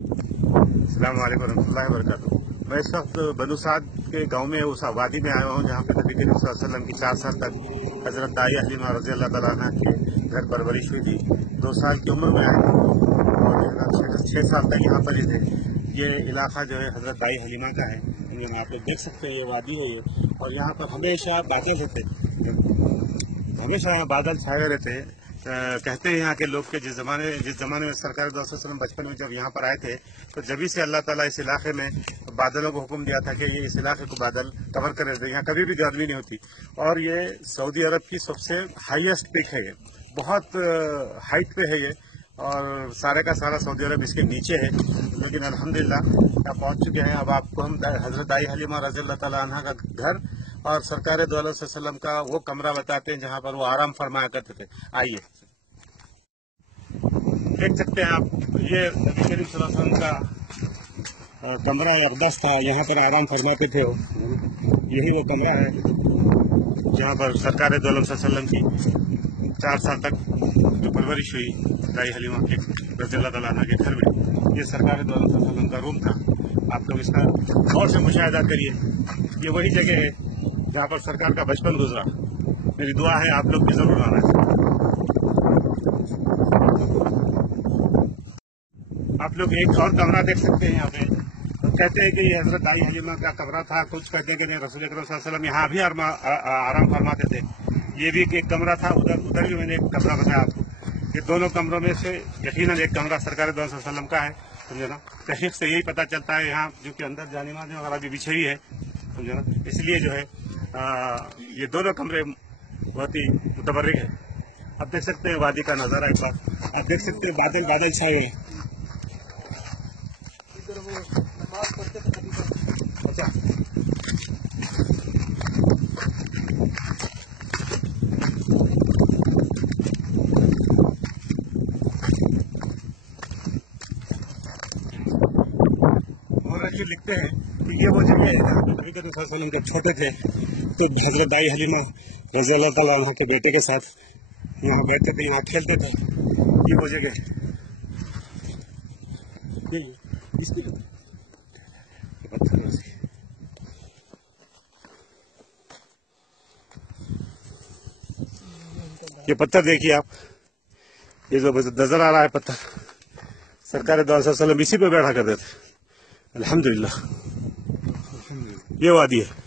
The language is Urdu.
السلام علیکم ورحمۃ اللہ وبرکاتہ. میں اس وقت بنو سعد کے گاؤں میں اس وادی میں آیا ہوں جہاں پہ نبی کریم صلی اللہ علیہ وسلم کی 4 سال تک حضرت علیہ رضی اللہ تعالیٰ عنہ کے گھر پرورش ہوئی تھی. 2 سال کی عمر میں آئے اور 6 سال تک یہاں پر ہی تھے. یہ علاقہ جو ہے حضرت حلیمہ کا ہے. آپ لوگ دیکھ سکتے ہیں یہ وادی ہے یہ, اور یہاں پر ہمیشہ بادل رہتے, ہمیشہ بادل چھائے رہتے. کہتے ہیں یہاں کے لوگ کہ جس زمانے میں سرکار دو صلی اللہ علیہ وسلم بچپن میں جب یہاں پر آئے تھے تو جبھی سے اللہ تعالیٰ اس علاقے میں بادلوں کو حکم دیا تھا کہ یہ اس علاقے کو بادل کور کر رہتے. یہاں کبھی بھی گرمی نہیں ہوتی, اور یہ سعودی عرب کی سب سے ہائیسٹ پک ہے. یہ بہت ہائٹ پہ ہے یہ, اور سارے کا سارا سعودی عرب اس کے نیچے ہے. لیکن الحمدللہ یہاں پہنچ چکے ہیں. اب آپ کو ہم حضرت حلیمہ رضی اللہ تعالیٰ عنہ کا گھر اور سرکار دو علیہ وسلم کا وہ کمرہ بتاتے ہیں جہاں پر وہ آرام فرمایا کرتے تھے. آئیے دیکھ سکتے ہیں آپ, یہ نبی کریم صلی اللہ علیہ وسلم کا کمرہ اقدس تھا, یہاں پر آرام فرماتے تھے. یہی وہ کمرہ ہے جہاں پر سرکار دو علیہ وسلم کی 4 سال تک جو پرورش ہوئی حلیمہ کے رضی اللہ تعالیٰ عنہ کے گھر میں. یہ سرکار دو علیہ وسلم کا روم تھا. آپ لوگ اس کا غور سے مشاہدہ کریے. یہ وہی جگہ ہے جہاں پر سرکار کا بچپن گزرا. میری دعا ہے آپ لوگ بھی ضرور آنا ہے. آپ لوگ ایک اور کمرہ دیکھ سکتے ہیں یہاں پہ. کہتے ہیں کہ یہ حضرت حلیمہ کا کمرہ تھا. کچھ کہتے ہیں کہ نہیں, رسول اکرم صلی اللہ علیہ وسلم یہاں بھی آرام فرماتے تھے. یہ بھی ایک کمرہ تھا. ادھر بھی میں نے ایک کمرہ بتایا آپ کو. یہ دونوں کمروں میں سے یقیناً ایک کمرہ سرکار دو علیہ وسلم کا ہے. سمجھے نا, تحقیق سے یہی پتہ چلتا ہے. یہاں جو کہ اندر جانمازیں وغیرہ بھی بچھی ہوئی ہے. سمجھے نا, اس لیے جو ہے یہ دونوں کمرے بہت ہی متبرک ہے. آپ دیکھ سکتے ہیں وادی کا نظارہ ایک بار. آپ دیکھ سکتے ہیں بادل چھائے ہوئے ہیں. اچھا, لکھتے ہیں کہ یہ وہ جگہ ہے جہاں پہ نبی کریم صلی اللہ علیہ وسلم جب چھوٹے تھے تو حضرت حلیمہ رضی اللہ تعالیٰ عنہ کے بیٹے کے ساتھ یہاں بیٹھتے تھے, یہاں کھیلتے تھے. یہ وہ جگہ ہے. یہ پتھر دیکھیے آپ, یہ جو نظر آ رہا ہے پتھر, سرکار دو علیہ وسلم اسی پہ بیٹھا کرتے تھے. الحمدللہ یہ وادی ہے.